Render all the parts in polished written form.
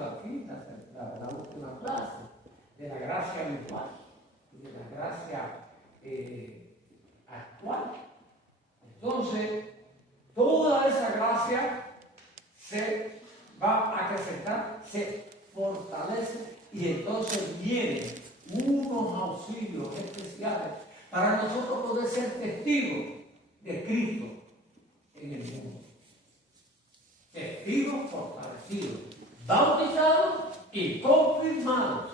terminando aquí la última clase de la gracia habitual y de la gracia actual. Entonces, toda esa gracia se va a acrecentar, se fortalece y entonces vienen unos auxilios especiales para nosotros poder ser testigos de Cristo en el mundo. Testigos fortalecidos, bautizados y confirmados,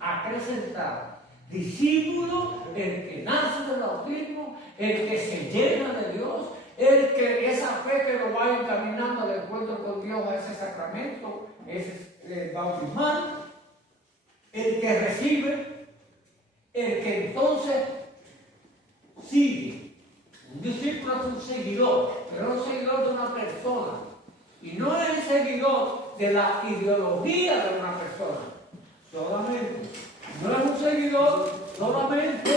acrecentados. Discípulos, el que nace del bautismo, el que se llena de Dios, el que esa fe que lo va encaminando al encuentro con Dios a ese sacramento, ese bautismal, el que recibe, el que entonces sigue. Un discípulo es un seguidor, pero es un seguidor de una persona. Y no es el seguidor de la ideología de una persona, solamente. No es un seguidor solamente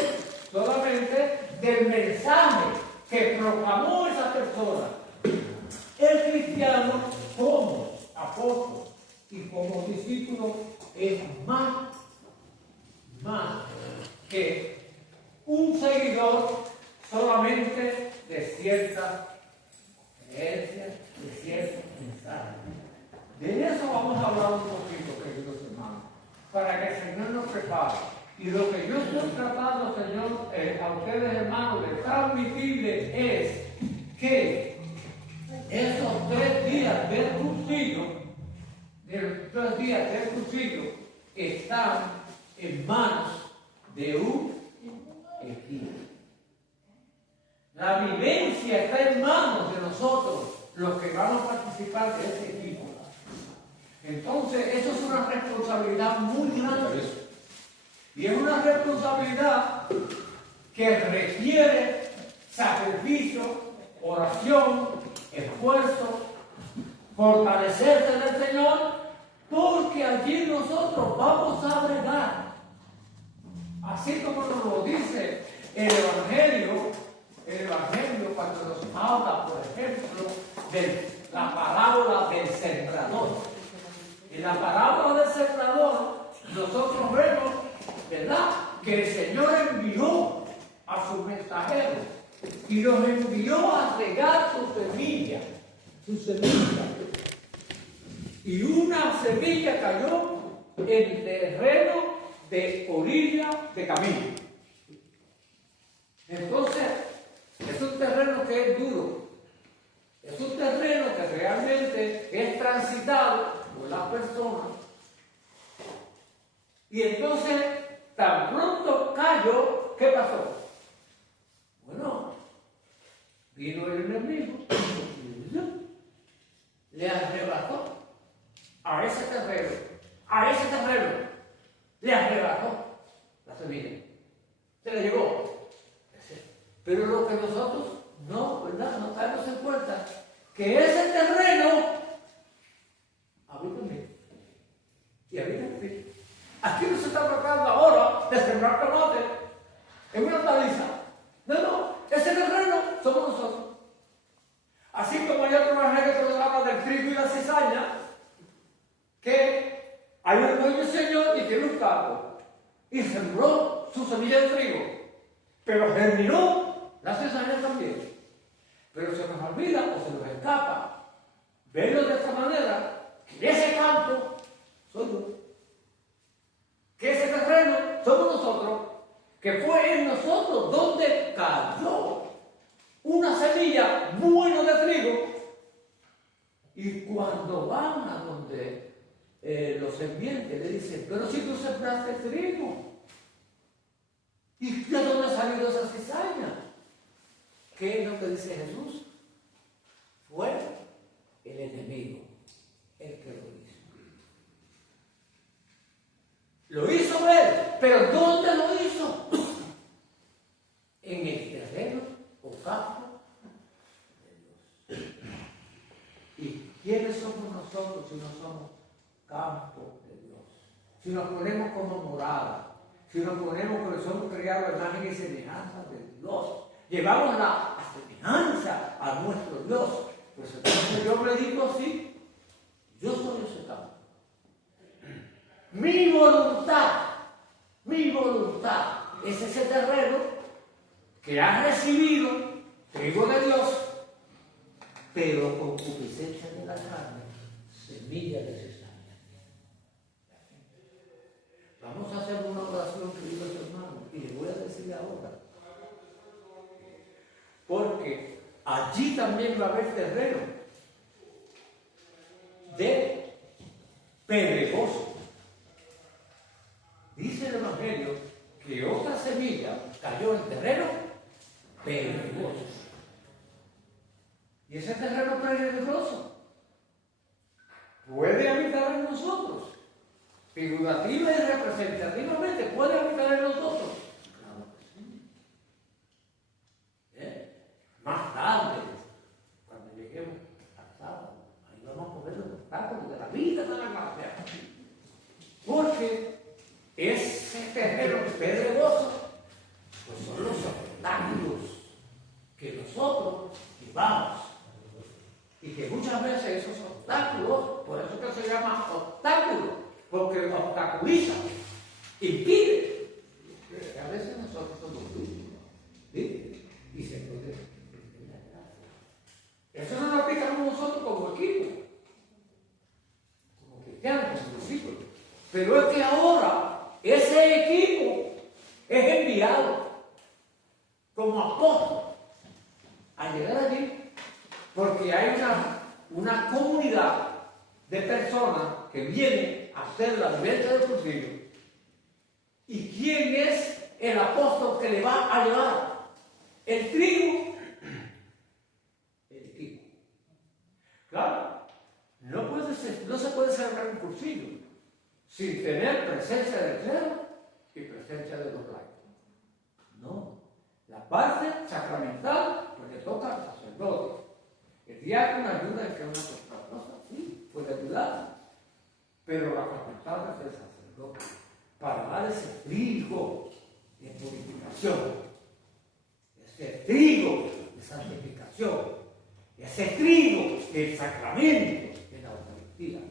del mensaje que proclamó esa persona. El cristiano, como apóstol y como discípulo, es más que un seguidor solamente de ciertas creencias, de ciertos mensajes. De eso vamos a hablar un poquito, queridos hermanos, para que el Señor nos prepare. Y lo que yo estoy tratando, Señor, a ustedes, hermanos, de transmitirles es que esos 3 días del cursillo, están en manos de un equipo. La vivencia está en manos de nosotros, los que vamos a participar de ese equipo. Entonces, eso es una responsabilidad muy grande. Y es una responsabilidad que requiere sacrificio, oración, esfuerzo, fortalecerse en el Señor, porque allí nosotros vamos a bregar. Así como nos lo dice el Evangelio cuando nos habla, por ejemplo, de la parábola del sembrador. En la parábola del sembrador, nosotros vemos, ¿verdad?, que el Señor envió a sus mensajeros y los envió a regar su semilla. Y una semilla cayó en terreno de orilla de camino. Entonces, es un terreno que es duro. Es un terreno que realmente es transitado por las personas. Y entonces, tan pronto cayó, ¿qué pasó? Bueno, vino el enemigo, le arrebató a ese terreno, le arrebató la semilla, se la llevó. Pero lo que nosotros no, ¿verdad?, no caemos en cuenta, que ese terreno habita en mí y habita en ti. Aquí no se está tratando ahora de sembrar tomate en una hortaliza. No, ese terreno somos nosotros. Así como hay otro evangelio que nos habla del trigo y la cizaña, que hay un dueño señor y tiene un campo y sembró su semilla de trigo, pero germinó la cizaña también. Pero se nos olvida o se nos escapa verlo de esta manera, que ese campo soy yo, que ese terreno somos nosotros, que fue en nosotros donde cayó una semilla buena de trigo. Y cuando van a donde los sembrientes le dicen, pero si tú sembraste trigo, ¿y de dónde ha salido esa cizaña? ¿Qué es lo que dice Jesús? Fue el enemigo el que lo hizo. Lo hizo él, pero ¿dónde lo hizo? En el terreno o campo de Dios. ¿Y quiénes somos nosotros si no somos campo de Dios? Si nos ponemos como morada, si nos ponemos porque somos creados en imagen y semejanza de Dios, llevamos la semejanza a nuestro Dios, pues entonces yo predico así, yo soy ese campo. Mi voluntad es ese terreno que ha recibido trigo de Dios, pero con concupiscencia de la carne, semilla de cizaña. Vamos a hacer una oración, queridos hermanos, y les voy a decir ahora. Porque allí también va a haber terreno de pedregoso. Dice el Evangelio que otra semilla cayó en terreno pedregoso. Y ese terreno pedregoso puede habitar en nosotros. Figurativa y representativamente puede habitar en nosotros. Claro que sí. Más tarde, cuando lleguemos al sábado, ahí vamos a poner los obstáculos de la vida de la gracia. Porque ese terreno pedregoso, pues son los obstáculos que nosotros llevamos. Y que muchas veces esos obstáculos, por eso que se llama obstáculo, porque obstaculiza, impide. A veces nosotros somos víctimas, ¿sí? Y se puede. Eso no lo aplicamos nosotros como equipo, como cristianos, como discípulos. Pero es que ahora ese equipo es enviado como apóstol a llegar allí, porque hay una comunidad de personas que vienen a hacer la venta del cursillo. ¿Y quién es el apóstol que le va a llevar el trigo? El equipo. Claro, no se puede celebrar un cursillo sin tener presencia del clero y presencia de los laicos. No. La parte sacramental pues le toca al sacerdote. El diácono ayuda en que una cosa, sí, puede ayudar. Pero la facultad es del sacerdote para dar ese trigo de purificación, ese trigo de santificación, ese trigo del sacramento de la Eucaristía.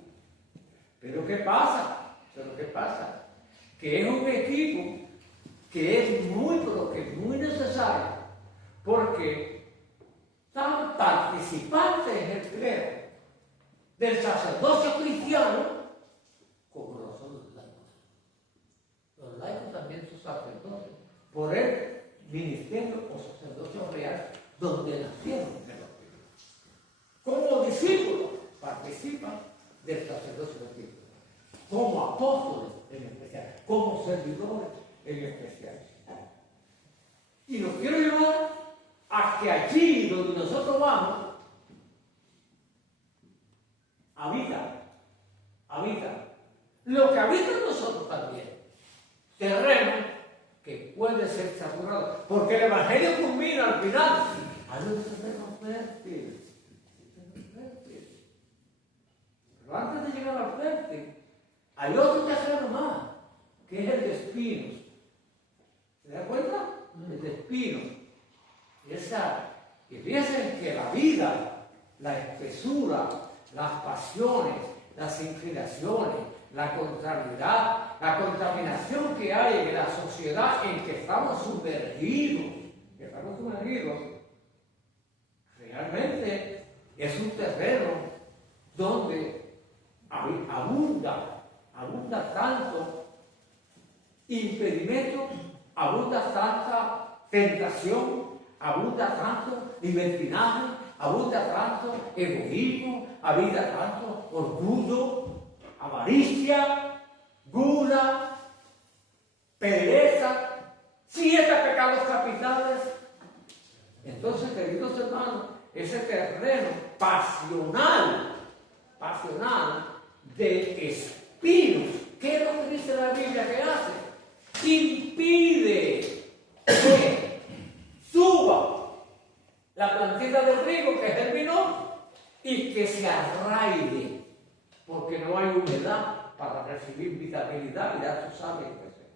Pero ¿qué pasa? Que es un equipo que es muy, pero que es muy necesario, porque tan participantes en el clero del sacerdocio cristiano como lo son los laicos. Los laicos también son sacerdotes por el ministerio o sacerdocio real donde nacieron en los cielos. Como discípulos participan del sacerdocio de Cristo, como apóstoles en especial, como servidores en especial. Y los quiero llevar a que allí donde nosotros vamos, habita lo que habita en nosotros también, terreno que puede ser saturado, porque el Evangelio culmina al final. Hay un terreno fértil. Pero antes de llegar al fértil, hay otro terreno más, que es el de espinos. ¿Se da cuenta? El de espinos. Y fíjense que la vida, la espesura, las pasiones, las inclinaciones, la contrariedad, la contaminación que hay en la sociedad en que estamos sumergidos, realmente es un terreno donde abunda tanto impedimento, abunda tanta tentación, abunda tanto libertinaje, abunda tanto egoísmo, abunda tanto orgullo, avaricia, gula, pereza, 7 pecados capitales. Entonces, queridos hermanos, ese terreno pasional de espinos, ¿qué es lo que dice la Biblia que hace? Impide que suba la plantita del trigo, que es el vino, y que se arraigue, porque no hay humedad para recibir vitalidad y dar su savia y crecer.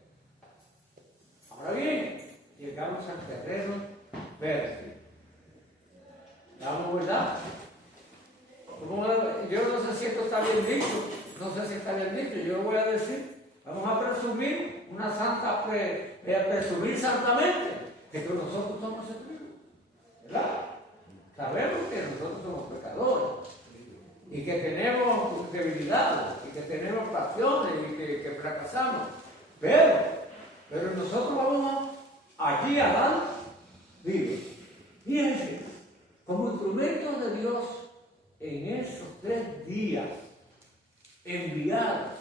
Ahora bien, llegamos al terreno verde. ¿Damos verdad? Yo no sé si esto está bien dicho, no sé si está bien dicho, yo lo voy a decir, vamos a presumir una santa, presumir santamente que nosotros somos enemigos, ¿verdad? Sabemos que nosotros somos pecadores y que tenemos debilidades y que tenemos pasiones y que fracasamos, pero nosotros vamos allí a dar vida. Fíjense, como instrumento de Dios en esos 3 días enviados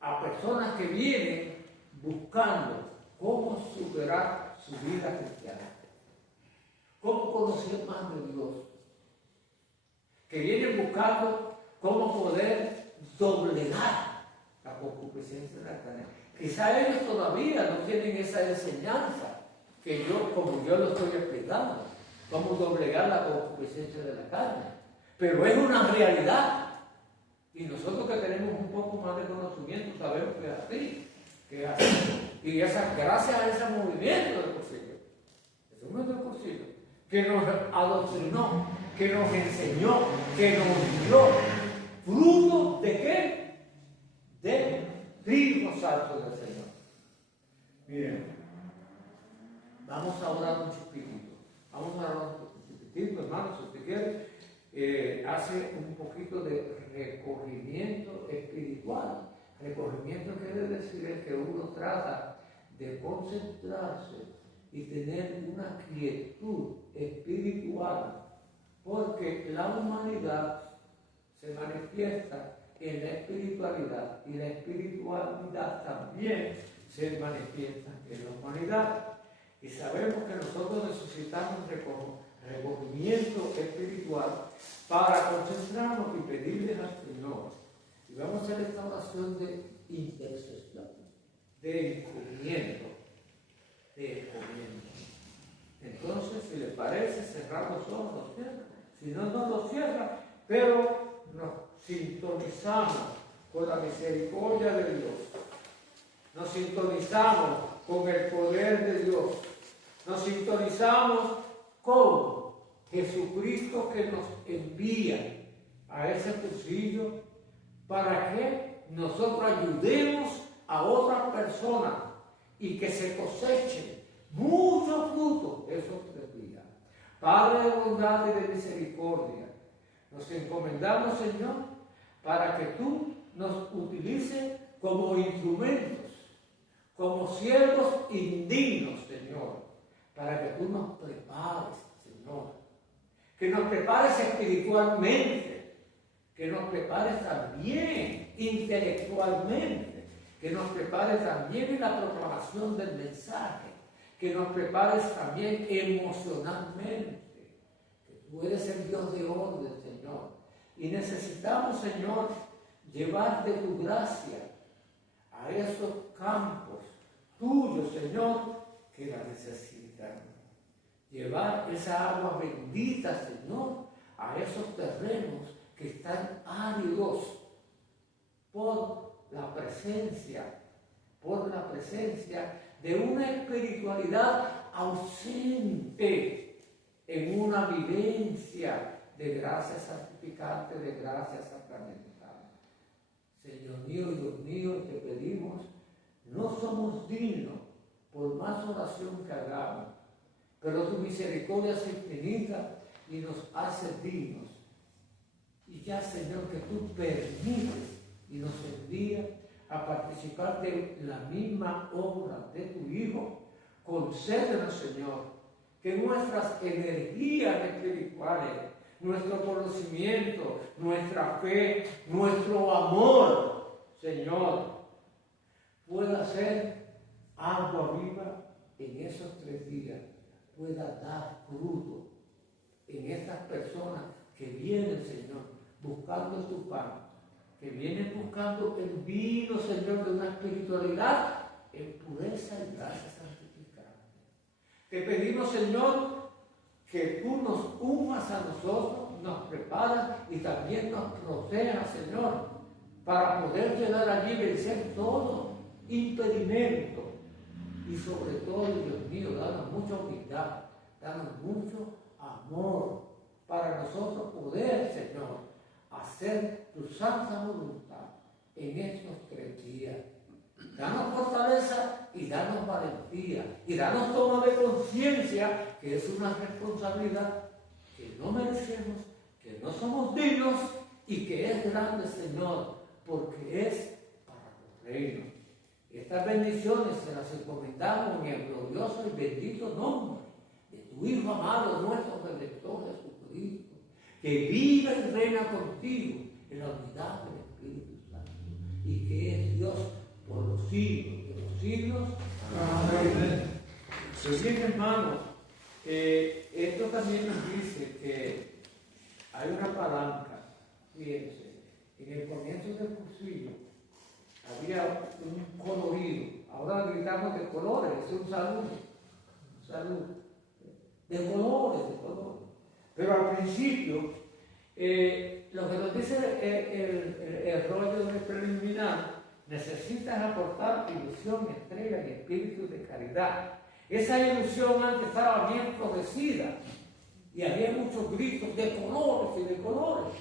a personas que vienen buscando cómo superar su vida cristiana, cómo conocer más de Dios, que vienen buscando cómo poder doblegar la concupiscencia de la carne. Quizá ellos todavía no tienen esa enseñanza que como yo lo estoy explicando, cómo doblegar la concupiscencia de la carne, pero es una realidad. Y nosotros que tenemos un poco más de conocimiento sabemos que es así, y gracias a ese movimiento del Concilio, que nos adoctrinó, que nos enseñó, que nos dio fruto de ¿qué? De Espíritu Santo del Señor. Miren, vamos a orar un chiquitito. Vamos a orar un chiquitito, hermanos, si usted quiere. Hace un poquito de recogimiento espiritual. Recogimiento quiere decir que uno trata de concentrarse y tener una quietud espiritual, porque la humanidad se manifiesta en la espiritualidad y la espiritualidad también se manifiesta en la humanidad. Y sabemos que nosotros necesitamos recogimiento espiritual para concentrarnos y pedirle al Señor. Y vamos a hacer esta oración de intercesión, de encomiendo. Entonces, si le parece, cerrar los ojos, los cierra. Si no, no los cierra, pero nos sintonizamos con la misericordia de Dios. Nos sintonizamos con el poder de Dios. Nos sintonizamos con Jesucristo que nos envía a ese cursillo para que nosotros ayudemos a otras personas y que se cosechen muchos frutos esos 3 días. Padre de bondad y de misericordia, nos encomendamos, Señor, para que tú nos utilices como instrumentos, como siervos indignos, Señor, para que tú nos prepares, Señor, que nos prepares espiritualmente, que nos prepares también intelectualmente, que nos prepares también en la proclamación del mensaje, que nos prepares también emocionalmente, que tú eres el Dios de orden, Señor, y necesitamos, Señor, llevar de tu gracia a esos campos tuyos, Señor, que la necesitan. Llevar esa agua bendita, Señor, a esos terrenos que están áridos por la presencia de una espiritualidad ausente en una vivencia de gracia santificante, de gracia sacramental. Señor mío y Dios mío, te pedimos, no somos dignos por más oración que hagamos, pero tu misericordia es infinita y nos hace dignos. Y ya, Señor, que tú permites y nos envías a participar de la misma obra de tu Hijo, concédenos, Señor, que nuestras energías espirituales, nuestro conocimiento, nuestra fe, nuestro amor, Señor, pueda ser agua viva en esos 3 días, pueda dar fruto en estas personas que vienen, Señor, buscando tu pan, que vienen buscando el vino, Señor, de una espiritualidad en pureza y gracia santificada. Te pedimos, Señor, que tú nos unjas a nosotros, nos preparas y también nos protejas, Señor, para poder llegar allí y vencer todo impedimento. Y sobre todo, Dios mío, danos mucha humildad, danos mucho amor para nosotros poder, Señor, hacer tu santa voluntad en estos 3 días. Danos fortaleza y danos valentía y danos toma de conciencia que es una responsabilidad que no merecemos, que no somos dignos y que es grande, Señor, porque es para tu reino. Estas bendiciones se las encomendamos en el glorioso y bendito nombre de tu Hijo amado, nuestro Redentor Jesucristo, que vive y reina contigo en la unidad del Espíritu Santo y que es Dios por los siglos de los siglos. Amén. Pues bien, hermanos, esto también nos dice que hay una palanca. Fíjense, en el comienzo del cursillo había un colorido. Ahora gritamos de colores, es un saludo. De colores. Pero al principio, lo que nos dice el rollo de preliminar, necesitas aportar ilusión, entrega y espíritu de caridad. Esa ilusión antes estaba bien florecida y había muchos gritos de colores.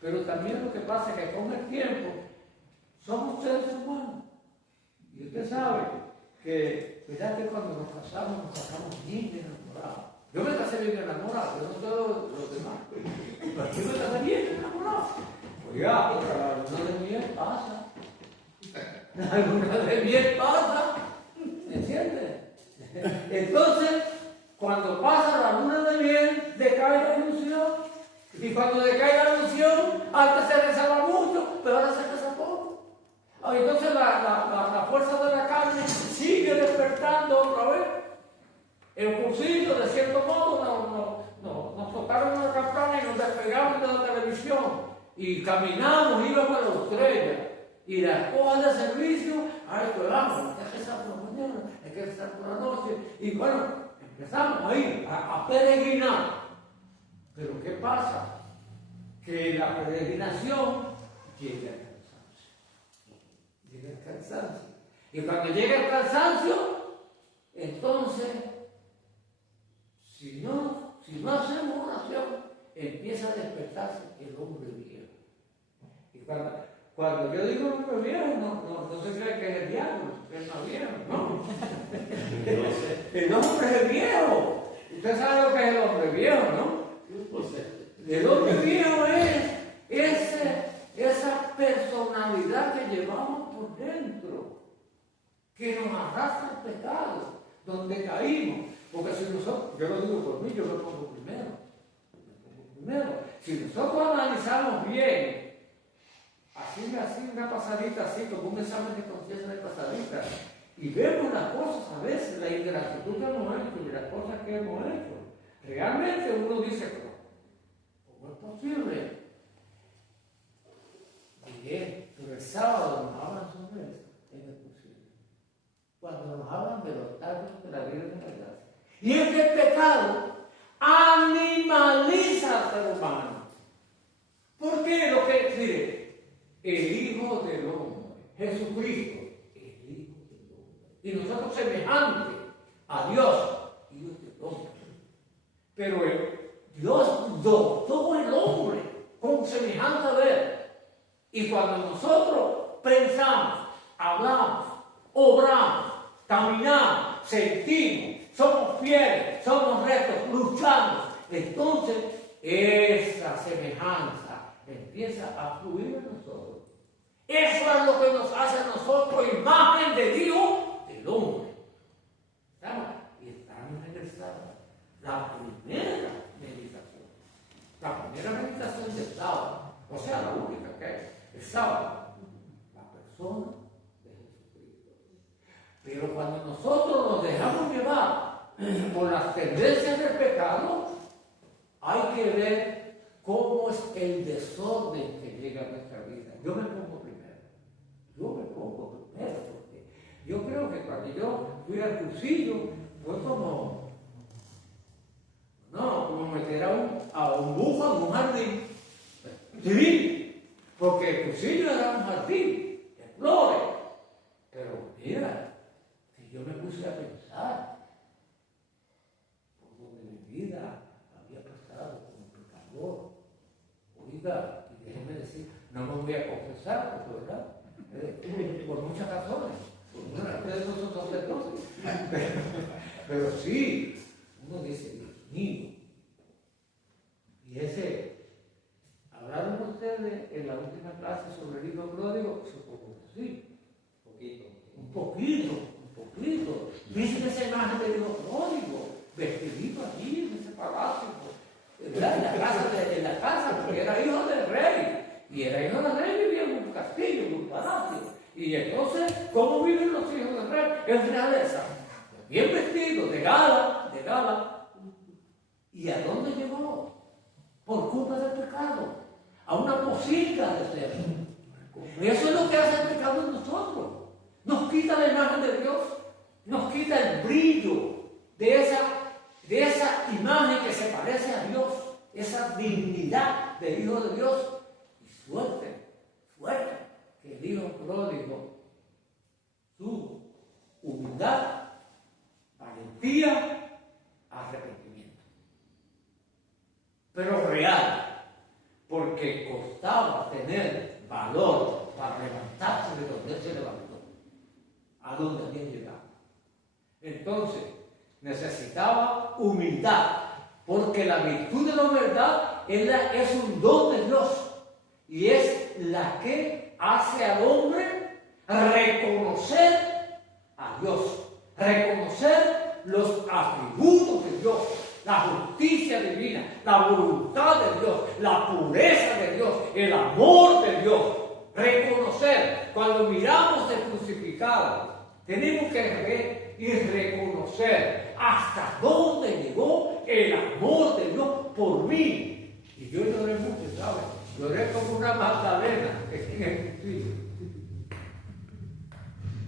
Pero también lo que pasa es que con el tiempo somos seres humanos. Y usted sabe que, ¿verdad que cuando nos casamos bien enamorados? Yo me casé bien enamorado, yo no todos los demás. Pero yo me casé bien enamorado. Oiga, pero la luna de miel pasa. La luna de miel pasa. ¿Entiendes? Entonces, cuando pasa la luna de miel, decae la ilusión. Y cuando decae la ilusión, antes se rezaba mucho, pero ahora se reza poco. Entonces la fuerza de la carne sigue despertando otra vez. El cursillo, de cierto modo, nos tocaron la campana y nos despegamos de la televisión. Y caminamos, íbamos a la estrella. Y las cosas de servicio, esperamos, hay que rezar por la mañana, hay que rezar por la noche. Y bueno, empezamos ahí a peregrinar. Pero ¿qué pasa? Que la peregrinación llega al cansancio. Y cuando llega el cansancio, entonces, si no hacemos oración, empieza a despertarse el hombre viejo. Y cuando yo digo hombre viejo, no se cree que es el diablo, que es más viejo, no. El hombre es viejo. Usted sabe lo que es el hombre viejo, ¿no? El hombre viejo es esa personalidad que llevamos por dentro, que nos arrastra el pecado, donde caímos. Porque si nosotros, yo lo digo por mí, yo me pongo primero. Si nosotros analizamos bien, así una pasadita, así como un examen de conciencia de pasadita, y vemos las cosas a veces, la ingratitud que hemos hecho y las cosas que hemos hecho, realmente uno dice, ¿cómo es posible? Bien, pero el sábado nos hablan sobre eso en el cursillo. Cuando nos hablan de los actos de la vida de la gracia. Y es que el pecado animaliza al ser humano. ¿Por qué? Lo que dice el Hijo del Hombre, Jesucristo, el Hijo del Hombre. Y nosotros semejantes a Dios, Hijo del Hombre. Pero Dios dotó el hombre con semejanza de él. Y cuando nosotros pensamos, hablamos, obramos, caminamos, sentimos, somos fieles, somos rectos, luchamos, entonces esa semejanza empieza a fluir en nosotros. Eso es lo que nos hace a nosotros imagen de Dios, del hombre. ¿Estamos? Y estamos en el sábado. La primera meditación. La primera meditación del sábado. O sea, la única que es el sábado. La persona de Jesucristo. Pero cuando nosotros nos dejamos llevar por las tendencias del pecado, hay que ver cómo es el desorden que llega a nuestra vida. Yo me pongo primero. Porque yo creo que cuando yo fui al cursillo, fue como meter a un búfalo en un jardín. Sí, porque el cursillo era un jardín de flores. Pero mira, que yo me puse a pensar por donde mi vida había pasado como pecador. Oiga, y déjeme por muchas razones. Ustedes no son sacerdotes. Pero sí, uno dice, Dios mío. Y hablaron ustedes en la última clase sobre el hijo pródigo, supongo que sí. Un poquito. Viste esa imagen del hijo pródigo, vestidito allí en ese palacio, ¿verdad? En la casa, porque era hijo del rey. Y era hijo del rey, vivía en un castillo, en un palacio. Y entonces, ¿cómo viven los hijos del rey? En realeza. Bien vestidos, de gala. ¿Y a dónde llegó? Por culpa del pecado. A una pocilga de ser. Y eso es lo que hace el pecado en nosotros. Nos quita la imagen de Dios. Nos quita el brillo de esa imagen que se parece a Dios. Esa dignidad del Hijo de Dios. Y suerte, que el Hijo pródigo tuvo humildad, valentía, arrepentimiento. Pero real, porque costaba tener valor para levantarse de donde él se levantó, a donde había llegado. Entonces, necesitaba humildad, porque la virtud de la humildad es un don de Dios y es la que hace al hombre reconocer a Dios, reconocer los atributos de Dios, la justicia divina, la voluntad de Dios, la pureza de Dios, el amor de Dios. Reconocer, cuando miramos el crucificado, tenemos que ver y reconocer hasta dónde llegó el amor de Dios por mí. Y yo lloré mucho, ¿sabes? Lloré como una Magdalena,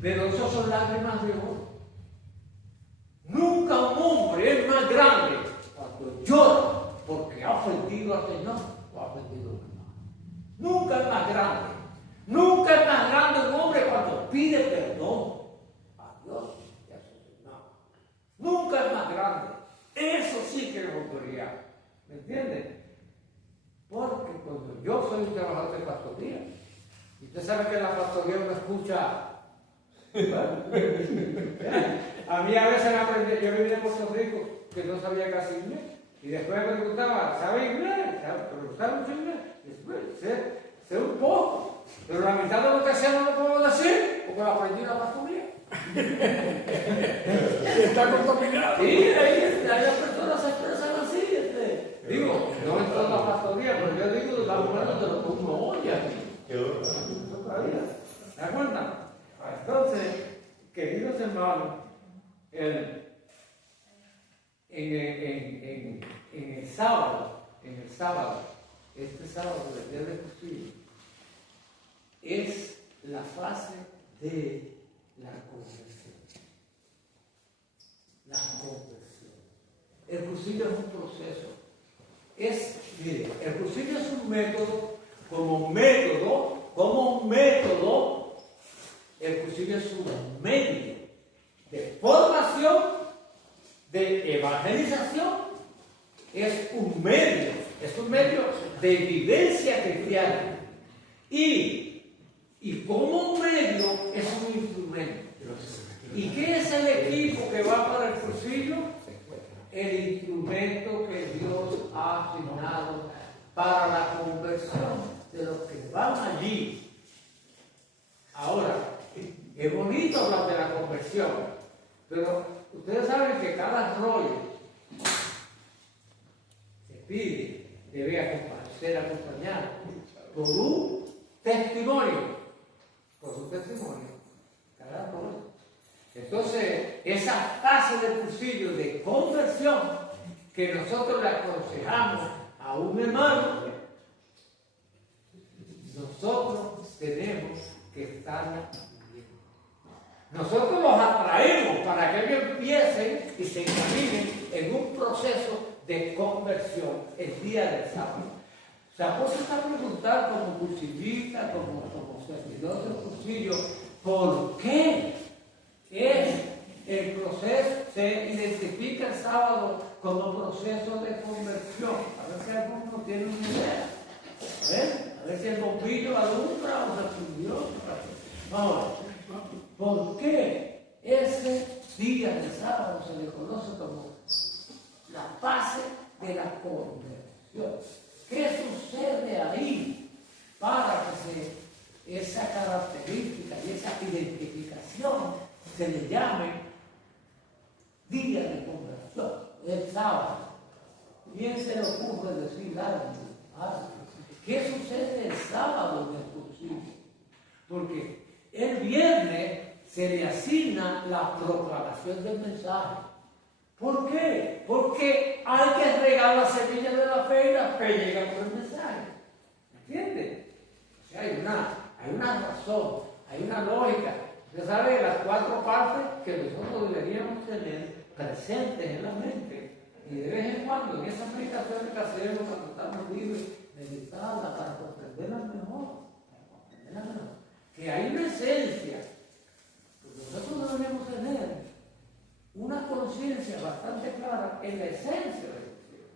pero eso son lágrimas de oro. Nunca un hombre es más grande cuando llora porque ha ofendido al Señor o ha ofendido al hermano. Nunca es más grande. Nunca es más grande un hombre cuando pide perdón a Dios y a su Señor. Nunca es más grande. Eso sí que es autoridad. ¿Me entiendes? Porque cuando yo soy un trabajador de pastoría, y usted sabe que la pastoría uno escucha. A mí a veces aprendí, yo vivía en Puerto Rico, que no sabía casi inglés, y después me preguntaba, ¿sabe inglés? ¿Pero sabe mucho inglés? Y después, sé un poco, pero la mitad de lo que sé no lo puedo decir, porque lo aprendí en la pastoría. Está contaminado. Sí, ahí las personas se expresan así. Digo, no en toda la pastoría, pero yo digo de la mujer de lo que uno oye aquí. ¿Se acuerdan? Entonces, queridos hermanos, en el sábado, este sábado del día del Crucifijo, es la fase de la conversión. La conversión. El Crucifijo es un proceso. Mire, el Crucifijo es un método, el Crucifijo es un medio de formación, de evangelización, es un medio de vivencia cristiana. Y como un medio es un instrumento. ¿Y qué es el equipo que va para el Crucifijo? El instrumento que Dios ha asignado para la conversión de los que van allí. Ahora, es bonito hablar de la conversión, pero ustedes saben que cada rollo se pide, debe ser acompañado por un testimonio. Cada rollo. Entonces, esa fase del cursillo de conversión que nosotros le aconsejamos a un hermano, nosotros tenemos que estar viviendo. Nosotros los atraemos para que ellos empiecen y se encaminen en un proceso de conversión el día del sábado. O sea, vos estás preguntando como cursillista, como servidor del cursillo, ¿por qué es el proceso? Se identifica el sábado como proceso de conversión. A ver si alguno tiene una idea. A ver si el bombillo alumbra o se fundió. Vamos. ¿Por qué ese día de sábado se le conoce como la base de la conversión? ¿Qué sucede ahí para que esa característica y esa identificación se le llame día de conversión? El sábado. ¿Quién se le ocurre decir algo? ¿Qué sucede el sábado en el concilio? Porque el viernes se le asigna la proclamación del mensaje. ¿Por qué? Porque hay que regar la semilla de la fe y la fe llega por el mensaje. ¿Entiendes? O sea, hay una razón, hay una lógica. Usted sabe las 4 partes que nosotros deberíamos tener presentes en la mente. Y de vez en cuando, en esas meditaciones que hacemos cuando estamos libres, meditarlas para comprenderlas mejor. Que hay una esencia. Nosotros deberíamos tener una conciencia bastante clara en la esencia de Dios.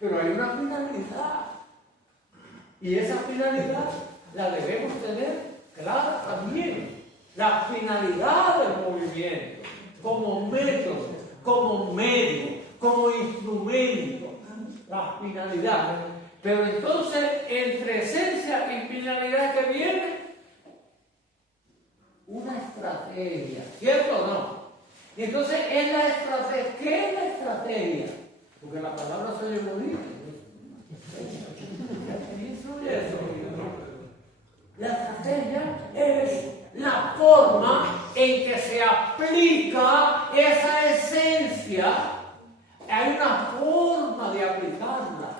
Pero hay una finalidad. Y esa finalidad la debemos tener clara también. La finalidad del movimiento, como método, como medio, como instrumento. La finalidad. Pero entonces, entre esencia y finalidad que viene, una estrategia, ¿cierto o no? Y entonces es la estrategia. ¿Qué es la estrategia? Porque la palabra se le lo dice. La estrategia es la forma en que se aplica esa esencia. Hay una forma de aplicarla.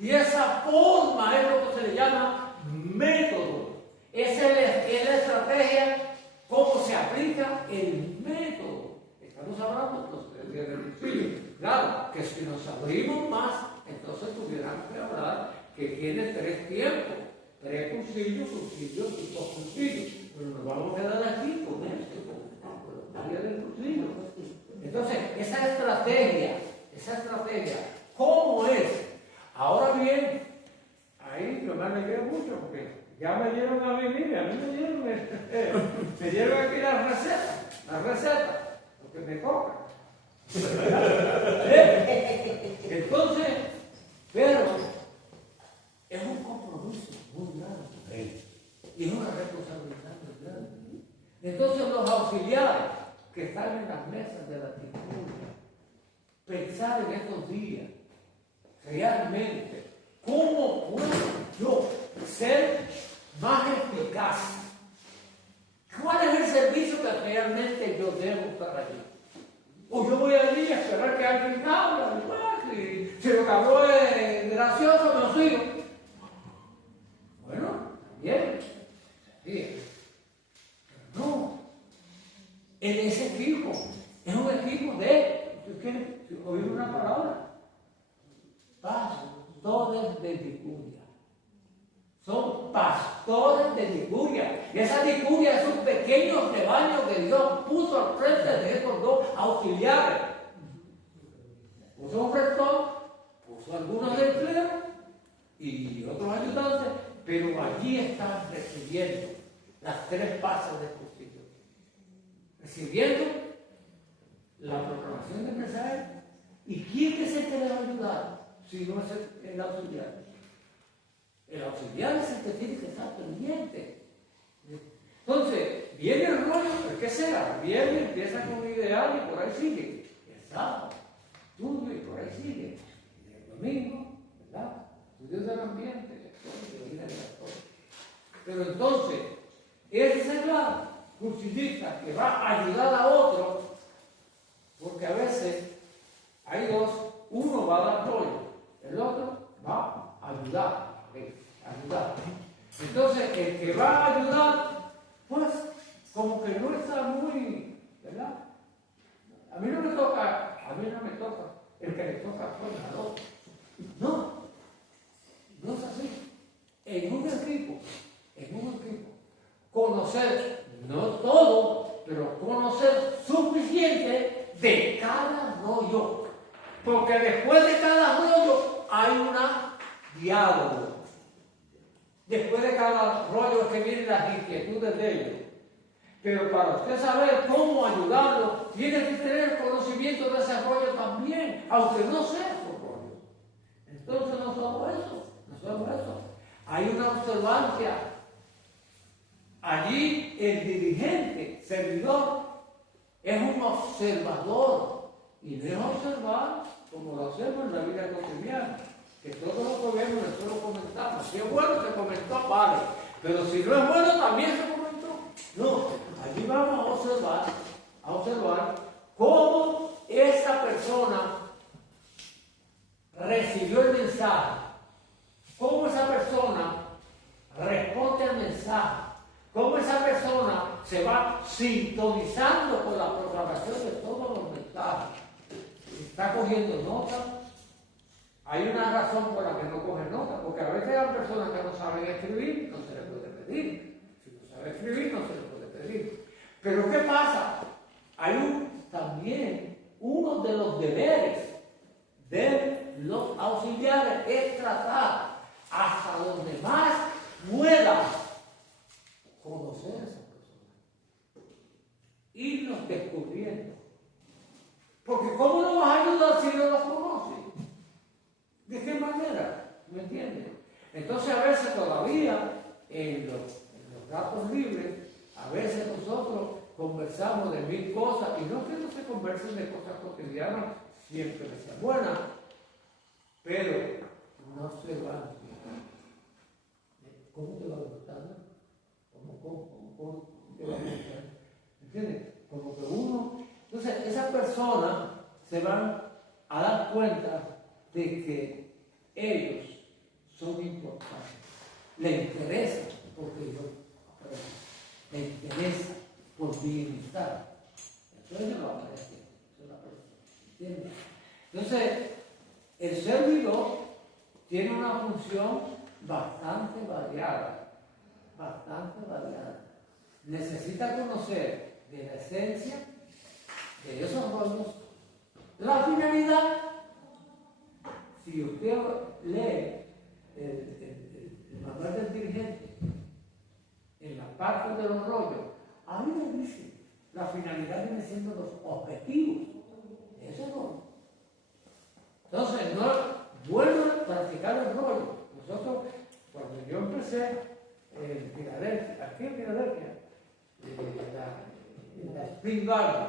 Y esa forma es lo que se le llama método. Esa es la estrategia, cómo se aplica el método. Estamos hablando del concilio. Claro, que si nos abrimos más, entonces tuviéramos que hablar que tiene 3 tiempos. 3 concilios y 2 concilios. Pero nos vamos a quedar aquí con esto, con la teoría del concilio. Entonces, esa estrategia, ¿cómo es? Ahora bien, ahí no me queda mucho porque ya me dieron a mí, mire, a mí me dieron aquí la receta, lo que me toca. Entonces, pero es un compromiso muy grande y es una responsabilidad muy grande. Entonces los auxiliares que están en las mesas de la disciplina, pensar en estos días, realmente, ¿cómo puedo yo ser más eficaz? ¿Cuál es el servicio que realmente yo debo estar allí? O yo voy allí a esperar que alguien hable, y si lo que habló es gracioso, me lo sigo. Bueno, bien. Sí. No. En ese equipo, es un equipo de, ¿usted quiere oír una palabra? Pastores de Liguria. Son pastores de Liguria. Y esa Liguria es un pequeño rebaño que Dios puso al frente de estos 2 auxiliares. Puso un rector, puso algunos del clero y otros ayudantes, pero allí están recibiendo las 3 fases del concilio. Recibiendo la proclamación del mensaje. ¿Y quién es el que le va a ayudar? Si no es el auxiliar. El auxiliar es el que tiene que estar pendiente. Entonces, viene el rollo, ¿qué será? Viene, empieza con un ideal y por ahí sigue. El sábado, estudio y por ahí sigue. Y el domingo, ¿verdad? Estudios del ambiente, pero entonces, ese es la cursillista que va a ayudar a otro, porque a veces hay 2, uno va a dar rollo, el otro va a ayudar. Entonces, el que va a ayudar, pues, como que no está muy, ¿verdad? A mí no me toca, el que le toca fue al otro. No es así. En un equipo, conocer, no todo, pero conocer suficiente de cada rollo. Porque después de cada rollo hay un diálogo. Después de cada rollo que vienen las inquietudes de ellos. Pero para usted saber cómo ayudarlo, tiene que tener conocimiento de ese rollo también, aunque no sea su rollo. Entonces no solo eso, no solo eso. Hay una observancia. Allí el dirigente, servidor, es un observador. Y no es observar como lo hacemos en la vida cotidiana. Que todo lo que vemos nosotros lo comentamos. Si es bueno, se comentó, vale. Pero si no es bueno, también se comentó. No, allí vamos a observar cómo esa persona recibió el mensaje, cómo esa persona responde al mensaje, cómo esa persona se va sintonizando con la programación de todos los mensajes. Está cogiendo notas. Hay una razón por la que no coge notas, porque a veces hay personas que no saben escribir, no se les puede pedir. Si no sabe escribir, no se les puede pedir. Pero ¿qué pasa? Hay también uno de los deberes de los auxiliares es tratar hasta donde más pueda conocer a esa persona, irnos descubriendo. Porque ¿cómo lo vas a ayudar si no lo conoces? ¿De qué manera? ¿Me entiendes? Entonces a veces todavía en los ratos libres, a veces nosotros conversamos de mil cosas, y no que no se conversen de cosas cotidianas, siempre que sean buenas, pero no se van. ¿Cómo te va a gustar? ¿Cómo te va a gustar? ¿Entiendes? Como que uno... Entonces, esas personas se van a dar cuenta de que ellos son importantes. Les interesa porque yo aprendo. Les interesa por bienestar. Eso es lo que aparece. Eso es la persona. ¿Entiendes? Entonces, el servidor tiene una función bastante variada. Bastante variada. Necesita conocer de la esencia de esos rollos, la finalidad. Si usted lee el manual del dirigente, en la parte de los rollos, a mí me dice, la finalidad viene siendo los objetivos de ese rollo. Entonces, no es bueno practicar el rollo. Nosotros, cuando yo empecé en Filadelfia, aquí en Filadelfia, en la Spring Garden,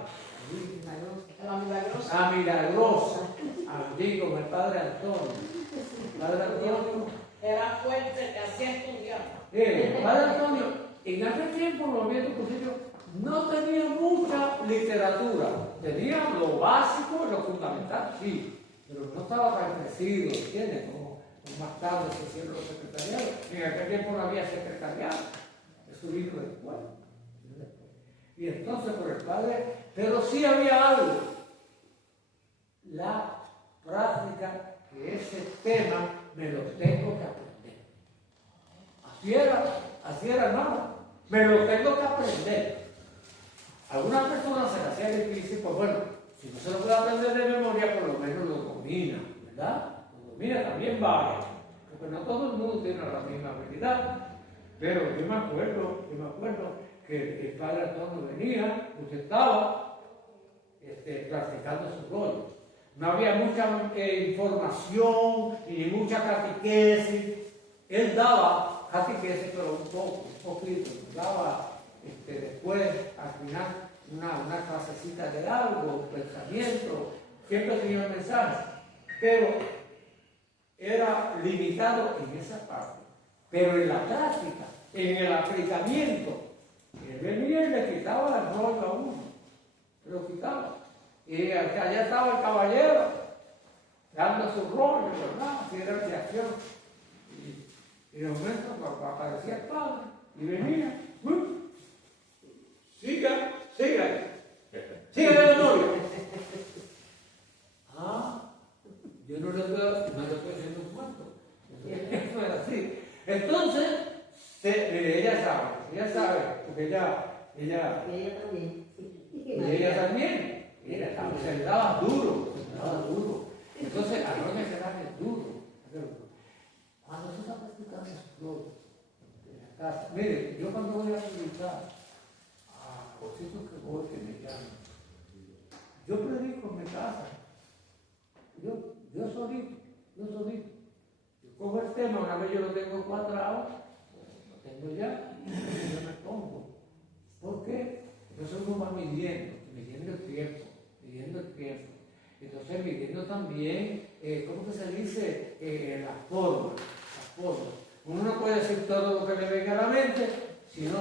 Milagrosa, allí con el padre Antonio. Padre Antonio era fuerte, que hacía estudiar. el padre Antonio, en aquel tiempo, los movimientos positivos no tenía mucha literatura. Tenía lo básico y lo fundamental, sí, pero no estaba tan crecido, ¿entiendes? Como más tarde se hicieron los secretariados. En aquel tiempo no había secretariado. Eso vino después. Y entonces por el padre, pero sí había algo, la práctica, que ese tema me lo tengo que aprender. Así era, hermano, me lo tengo que aprender. Algunas personas se las hacía difícil, pues bueno, si no se lo puede aprender de memoria, por lo menos lo domina, ¿verdad? Lo domina también vale, porque no todo el mundo tiene la misma habilidad. Pero yo me acuerdo que el padre Antonio venía, usted estaba practicando su rol. No había mucha información ni mucha catequesis. Él daba catequesis, pero un poquito. Daba después, al final, una clasecita de algo, un pensamiento. Siempre tenía un mensaje. Pero era limitado en esa parte. Pero en la práctica, en el aplicamiento, él venía y le quitaba el rollo a uno. Lo quitaba. Y allá estaba el caballero, dando su rollo, ¿verdad? Así era de acción. Y de momento aparecía el padre y venía. Siga de memoria. Yo no le estoy haciendo un cuento. Eso era así. Entonces, ella sabe, porque ella también. Y ella también. Se le daba duro. Entonces, a Roña se daba duro. Cuando se está practicando su flor en la casa, mire, yo cuando voy a predicar casa. Yo solito. Yo cojo el tema, una vez yo lo tengo cuadrado, lo tengo ya, y yo me pongo. ¿Por qué? Entonces uno va midiendo el tiempo. Entonces midiendo también, ¿cómo que se dice? Las formas. Uno no puede decir todo lo que le venga a la mente, sino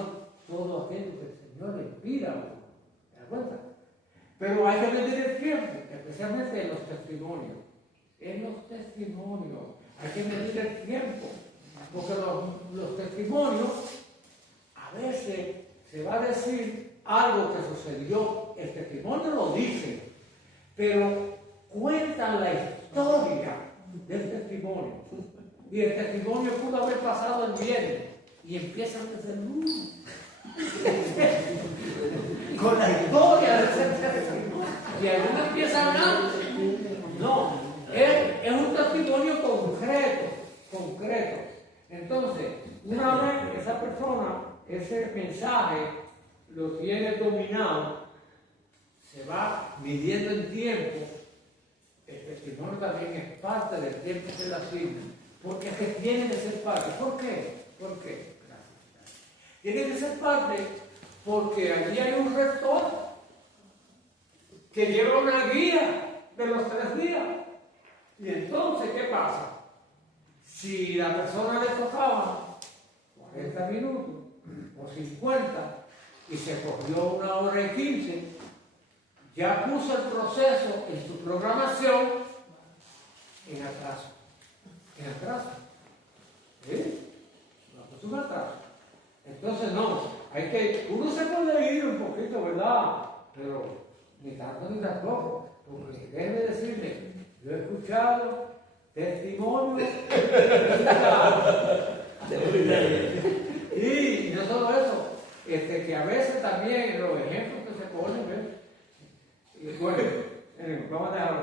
todo aquello que el Señor le inspira a uno. ¿Te das cuenta? Pero hay que medir el tiempo, especialmente en los testimonios. Hay que medir el tiempo, porque los testimonios a veces se va a decir algo que sucedió, el testimonio lo dice, pero cuentan la historia del testimonio. Y el testimonio pudo haber pasado el viernes y empiezan desde el lunes. Con la historia de ese testimonio. Y algunos empiezan antes. No, es un testimonio concreto. Entonces, una vez esa persona, ese mensaje, lo tiene dominado, se va midiendo en tiempo. El testimonio también es parte del tiempo que le asigna, porque es que tiene que ser parte. ¿Por qué? Gracias. Tiene que ser parte porque allí hay un rector que lleva una guía de los 3 días. Y entonces, ¿qué pasa? Si la persona le tocaba 40 minutos o 50 y se cogió 1 hora y 15, ya puso el proceso en su programación en atraso. ¿Sí? Lo puso en atraso. Entonces uno se puede ir un poquito, ¿verdad? Pero ni tanto ni tampoco. Porque déjeme decirle, yo he escuchado testimonios y no solo eso, que a veces también los ejemplos que se ponen, ¿ves? Y bueno, vamos a dejarlo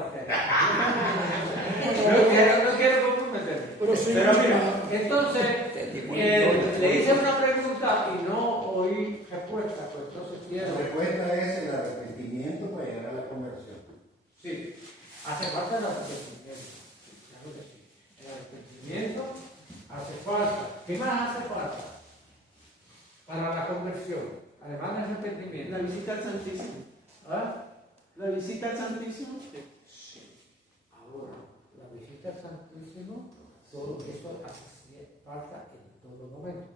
no quiero comprometerme. Pero mira, entonces le hice una pregunta y no oí respuesta, pues entonces quiero. La respuesta es el arrepentimiento para llegar a la conversión. Sí, hace falta el arrepentimiento. Claro que sí. El arrepentimiento hace falta. ¿Qué más hace falta para la conversión? Además del arrepentimiento. La visita al Santísimo. ¿Ah? La visita al Santísimo. Sí. Ahora, la visita al Santísimo, todo eso hace falta en todo momento.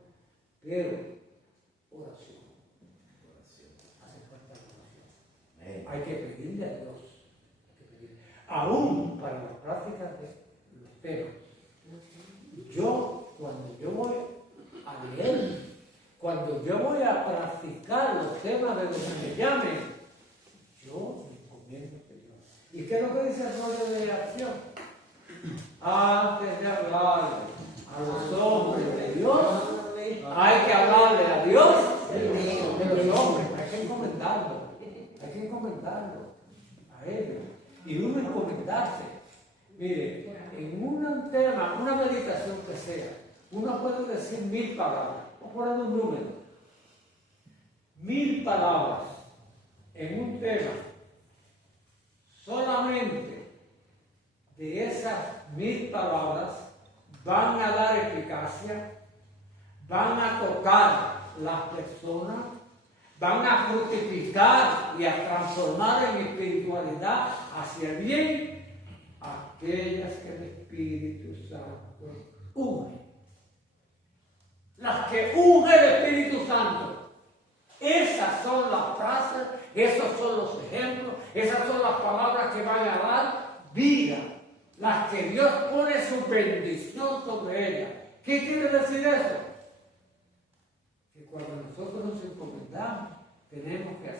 Pero, oración. Hace falta oración. Hay que pedirle a Dios. Aún para las prácticas de los temas. Cuando yo voy a leer, cuando yo voy a practicar los temas de los que me llamen, yo me encomiendo a Dios. ¿Y qué es lo que dice el rollo de acción? Antes de hablarle a los hombres de Dios, hay que hablarle a Dios de los hombres. Hay que encomendarlo a ellos. Y uno encomendarse. Mire, en un tema, una meditación que sea, uno puede decir 1000 palabras. Vamos a poner un número. 1000 palabras en un tema. Solamente de esas 1000 palabras van a dar eficacia, van a tocar las personas, van a fructificar y a transformar en espiritualidad hacia el bien aquellas que el Espíritu Santo unge. Las que unge el Espíritu Santo. Esas son las frases, esos son los ejemplos, esas son las palabras que van a dar vida. Las que Dios pone su bendición sobre ellas. ¿Qué quiere decir eso? Que cuando nosotros nos encomendamos, tenemos que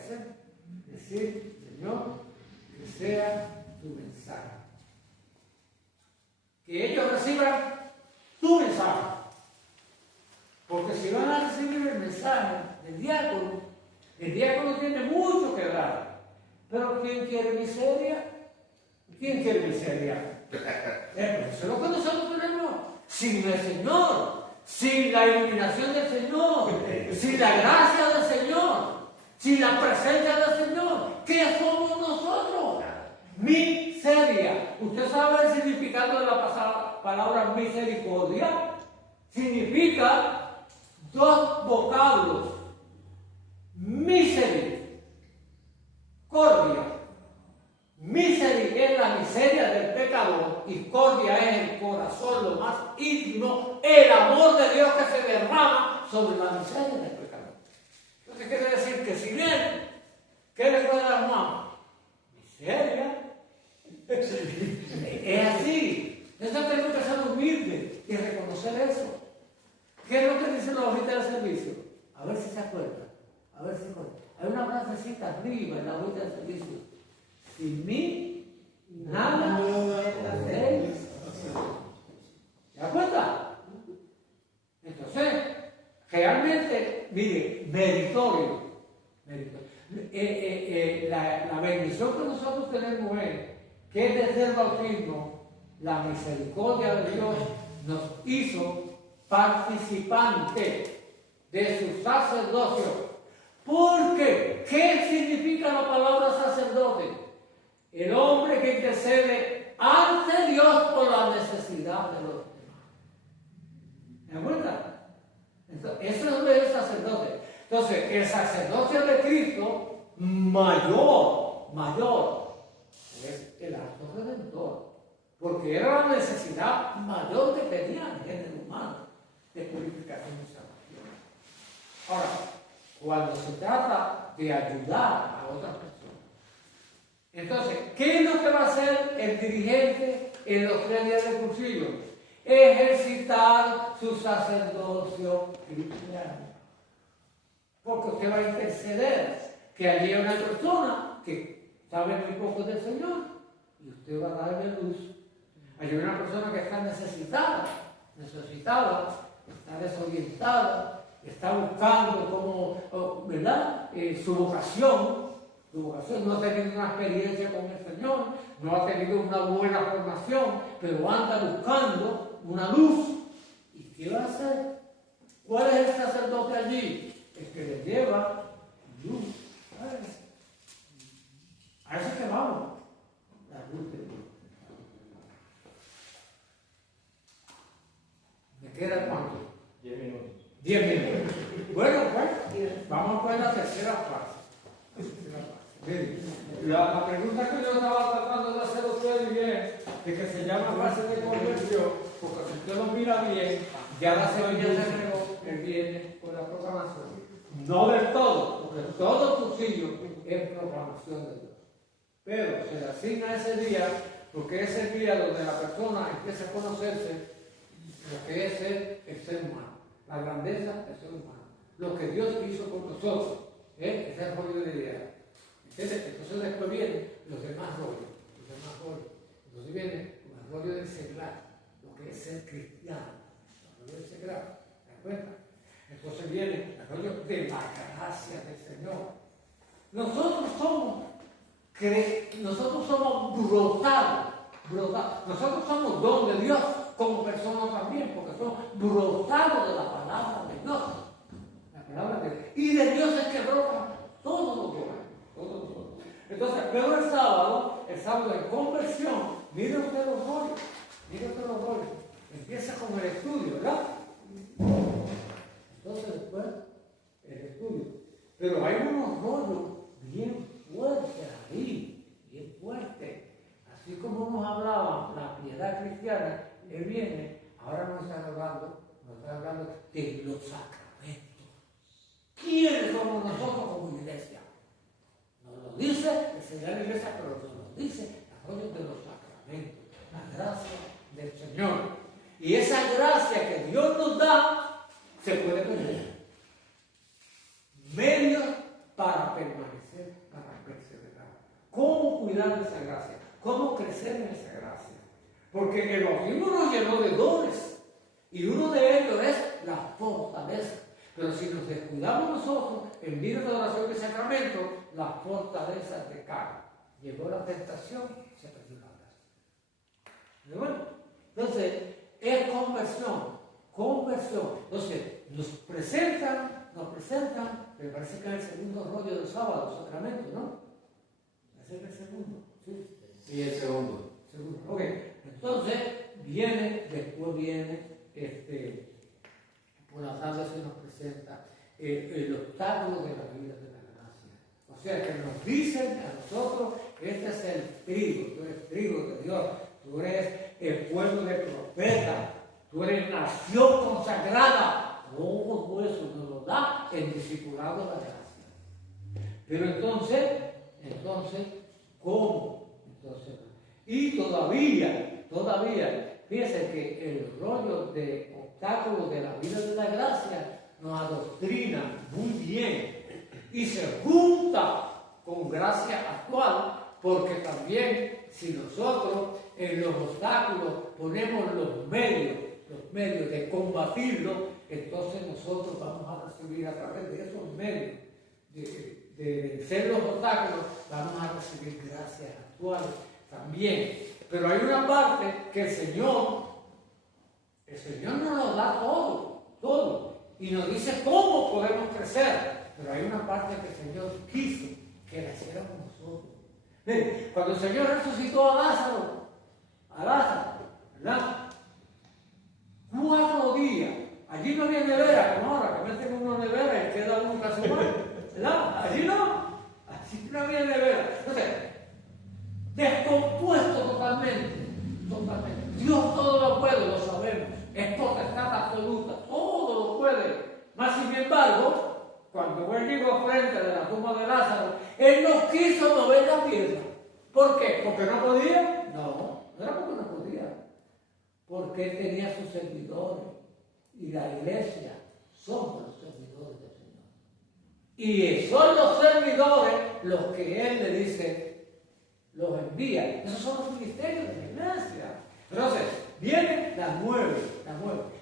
decir, Señor, que sea tu mensaje. Que ellos reciban tu mensaje. Porque si van a recibir el mensaje del diácono, el diácono tiene mucho que dar. Pero ¿quién quiere miseria? ¿Quién quiere miseria? Eso es lo que nosotros tenemos. Sin el Señor, sin la iluminación del Señor, sin la gracia del Señor, sin la presencia del Señor, ¿qué somos nosotros? Miseria. ¿Usted sabe el significado de la palabra misericordia? Significa dos vocablos. Misericordia. Misery es la miseria del pecador y cordia es el corazón, lo más íntimo, el amor de Dios que se derrama sobre la miseria del pecador. Entonces quiere decir que sin él, ¿qué le puede dar más? Miseria. Es así. Entonces tengo que ser humilde y reconocer eso. ¿Qué es lo que dice la hojita del servicio? A ver si se acuerda. A ver si se acuerda. Hay una frasecita arriba en la hojita del servicio. Sin mí, nada hacéis. ¿Se da cuenta? Entonces, realmente, mire, meritorio. La bendición que nosotros tenemos es que desde el bautismo, la misericordia de Dios nos hizo participantes de su sacerdocio. Porque, ¿qué significa la palabra sacerdote? El hombre que intercede ante Dios por la necesidad de los demás. ¿Me cuenta? Entonces, eso es lo que es el sacerdote. Entonces, el sacerdocio de Cristo mayor, es el acto redentor. Porque era la necesidad mayor que tenía el género humano de purificación y salvación. Ahora, cuando se trata de ayudar a otras personas, entonces, ¿qué es lo que va a hacer el dirigente en los 3 días del cursillo? Ejercitar su sacerdocio cristiano. Porque usted va a interceder que allí hay una persona que sabe muy poco del Señor y usted va a darle luz. Hay una persona que está necesitada, está desorientada, está buscando cómo, ¿verdad? Su vocación, no ha tenido una experiencia con el Señor, no ha tenido una buena formación, pero anda buscando una luz. ¿Y qué va a hacer? ¿Cuál es el sacerdote allí? El que le lleva luz. A eso que vamos, la luz de Dios. ¿Me queda cuánto? 10 minutos. 10 minutos. Bueno, pues, vamos con la tercera fase. Miren, la pregunta que yo estaba tratando de hacer a ustedes bien, de que se llama fase de conversión, porque si usted lo mira bien, ya la semilla se regó el viernes con la proclamación. No del todo, porque todo cursillo es proclamación de Dios. Pero se le asigna ese día, porque es el día donde la persona empieza a conocerse lo que es el ser humano, la grandeza del ser humano, lo que Dios hizo con nosotros, ese es el rollo de idea. Entonces después vienen los demás rollos. Entonces viene el rollo del seglar, lo que es ser cristiano, el rollo del seglar, ¿te das cuenta? Entonces viene el rollo de la gracia del Señor. Nosotros somos brotados. Nosotros somos don de Dios como personas también, porque somos brotados de la palabra de Dios. La palabra de Dios. Y de Dios es que brota todo lo que va. Entonces, pero el sábado de conversión, mire usted los rollos. Empieza con el estudio, ¿verdad? Entonces después, el estudio. Pero hay unos rollos bien fuertes ahí, bien fuertes. Así como nos hablaba la piedad cristiana, él viene, ahora nos está hablando de los sacramentos. ¿Quiénes somos nosotros como iglesia? Nos lo dice el Señor de la iglesia, pero nos lo dice a rollos de los sacramentos, la gracia del Señor. Y esa gracia que Dios nos da, se puede perder. Medios para permanecer, para perseverar. ¿Cómo cuidar de esa gracia? ¿Cómo crecer en esa gracia? Porque el bautismo nos llenó de dones. Y uno de ellos es la fortaleza. Pero si nos descuidamos nosotros, en vida de oración y sacramento, las fortalezas decaen. Llegó la tentación, se perdió la gracia. ¿De bueno? Entonces, es conversión. Entonces, nos presentan, me parece que es el segundo rollo del sábado, sacramento, ¿no? Ese es el segundo, ¿sí? Sí, el segundo. Segundo. Ok. Entonces, después viene, por la tarde se nos presenta el obstáculo de la vida de la gracia. O sea, que nos dicen a nosotros, este es el trigo, tú eres trigo de Dios, tú eres el pueblo de profetas, tú eres nación consagrada. Todo eso nos lo da el discipulado de la gracia. Pero entonces, ¿cómo? Entonces, y todavía, fíjense que el rollo de obstáculos de la vida de la gracia nos adoctrina muy bien y se junta con gracia actual, porque también si nosotros en los obstáculos ponemos los medios de combatirlo, entonces nosotros vamos a recibir a través de esos medios de vencer los obstáculos, vamos a recibir gracias actuales también. Pero hay una parte que el Señor nos lo da todo, y nos dice cómo podemos crecer, pero hay una parte que el Señor quiso que la hiciéramos nosotros. Miren, cuando el Señor resucitó a Lázaro, ¿verdad? 4 días, allí no había nevera, como ahora, que meten una nevera y queda uno casi muerto, ¿verdad? Allí no había nevera. Entonces, descompuesto totalmente. Dios todo lo puede, lo sabemos, es potestad absoluta, todo lo puede. Mas sin embargo, cuando Él llegó frente de la tumba de Lázaro, Él no quiso mover la piedra. ¿Por qué? ¿Porque no podía? No era porque no podía. Porque Él tenía sus servidores, y la iglesia somos los servidores del Señor. Y son los servidores los que Él le dice, los envía. Esos son los ministerios de la iglesia. Entonces, viene las 9.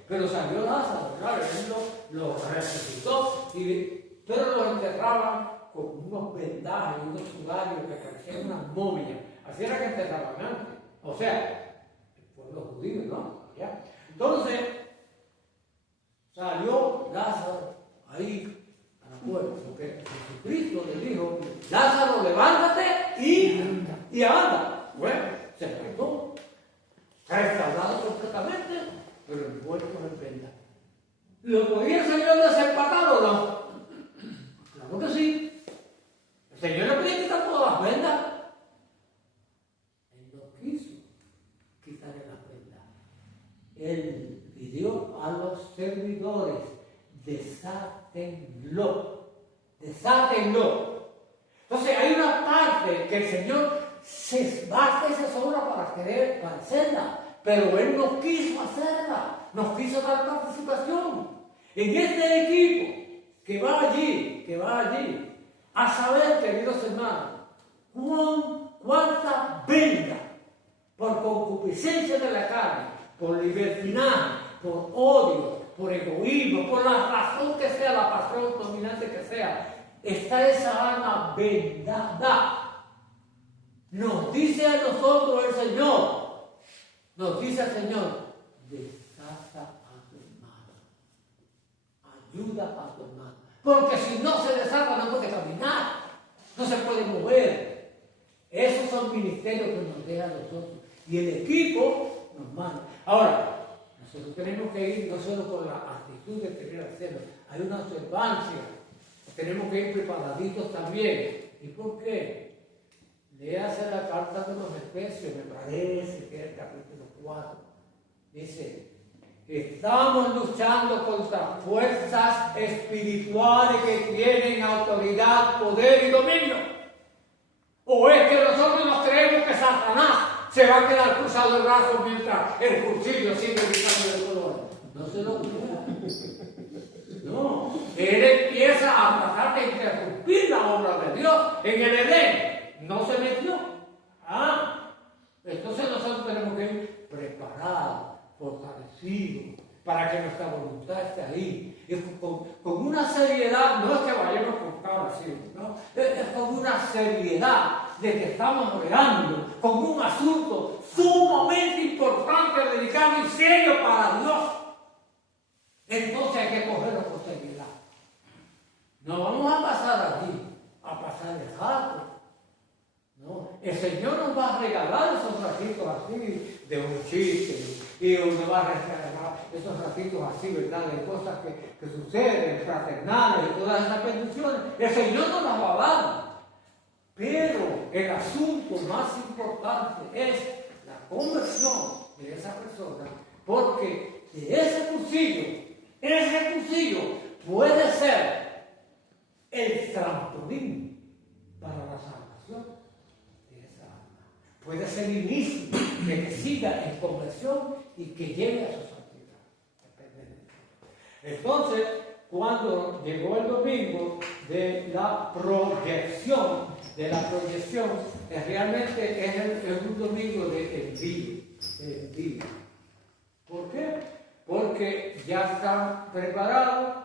Pero salió Lázaro, claro, Él lo resucitó, pero lo enterraban con unos vendajes, unos sudarios que parecían una momia. Así era que enterraban antes. O sea, el pueblo judío, ¿no? ¿Ya? Entonces, salió Lázaro ahí a la puerta, porque Jesucristo le dijo, Lázaro, levántate y anda. Bueno, se levantó, restaurado completamente, pero envuelto en venda. ¿Lo podía el Señor desempatar o no? Claro que sí. El Señor le podía quitar todas las vendas. Él no quiso quitarle las vendas. Él pidió a los servidores, desátenlo. Entonces hay una parte que el Señor se basta esa sola para hacerla, pero Él no quiso hacerla, nos quiso dar participación en este equipo que va allí a saber, queridos hermanos, cuánta venda por concupiscencia de la carne, por libertinaje, por odio, por egoísmo, por la razón que sea, la pasión dominante que sea, está esa alma vendada. Nos dice a nosotros el Señor, desata a tu hermano, ayuda a tu hermano, porque si no se desata no puede caminar, no se puede mover. Esos son ministerios que nos deja a nosotros, y el equipo nos manda. Ahora, nosotros tenemos que ir no solo con la actitud de querer hacerlo, hay una observancia, tenemos que ir preparaditos también. ¿Y por qué? Léase la carta de los Efesios, me parece que es el capítulo 4. Dice, estamos luchando contra fuerzas espirituales que tienen autoridad, poder y dominio. ¿O es que nosotros nos creemos que Satanás se va a quedar cruzado el brazo mientras el cuchillo sigue gritando de color? No se lo crea. No, él empieza a tratar de interrumpir la obra de Dios en el Edén. No se metió. Entonces nosotros tenemos que ir preparados, fortalecidos, para que nuestra voluntad esté ahí. Y con una seriedad, no es que vayamos con cara así, ¿no? Es con una seriedad de que estamos orando, con un asunto sumamente importante, delicado y serio para Dios. Entonces hay que cogerlo con seriedad. No vamos a pasar allí, a pasar el rato. No, el Señor nos va a regalar esos ratitos así de un chiste y nos va a regalar esos ratitos así, ¿verdad? De cosas que suceden, fraternales y todas esas bendiciones. El Señor nos las va a dar. Pero el asunto más importante es la conversión de esa persona, porque de ese cursillo puede ser el trampolín para la salvación de esa alma. Puede ser el inicio de que siga en conversión y que llegue a su santidad. Entonces, cuando llegó el domingo de la proyección, realmente es un domingo de envío. ¿Por qué? Porque ya están preparados,